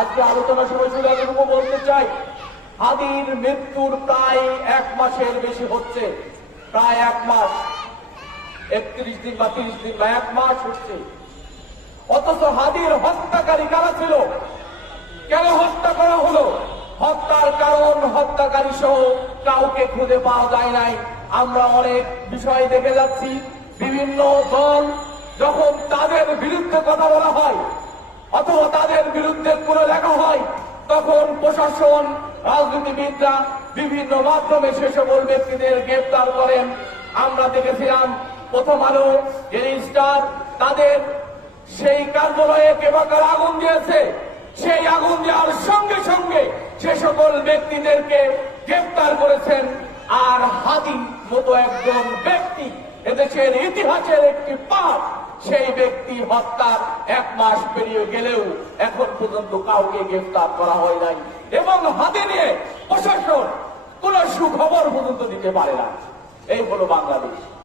আজকে আলোচনা সভায় শুধু এতটুকু বলতে চাই, হাদির মৃত্যুর প্রায় 1 মাসের বেশি হচ্ছে, প্রায় 1 মাস, 31 দিন বা 30 দিন বা 1 মাস হচ্ছে। অথচ হাদির হত্যাকারী কারা ছিল, কেন হত্যা করা হলো, হত্যার কারণ, হত্যাকারী সহ কাউকে খুঁজে পাওয়া যায় নাই। আমরা অনেক বিষয় দেখে যাচ্ছি, বিভিন্ন দল যখন তাদের বিরুদ্ধে কথা বলা হয় অথবা তাদের বিরুদ্ধে কোনো লেখা হয়, তখন প্রশাসন, রাজনীতিবিদরা বিভিন্ন মাধ্যমে সে সকল ব্যক্তিদের গ্রেফতার করেন। আমরা দেখেছিলাম প্রথম আলো, ডেইলি স্টার, তাদের সেই কার্যালয়ে কেবাকার আগুন দিয়েছে, সেই আগুন দেওয়ার সঙ্গে সঙ্গে সে সকল ব্যক্তিদেরকে গ্রেফতার করেছেন। আর হাদি মতো একজন ব্যক্তি এদেশের ইতিহাসের একটি পাঠ, সেই ব্যক্তি হত্যার 1 মাস পেরিয়ে গেলেও এখন পর্যন্ত কাউকে গ্রেফতার করা হয় নাই, এবং হাদি নিয়ে প্রশাসন কোন সুখবর পর্যন্ত দিতে পারে না। এই হলো বাংলাদেশ।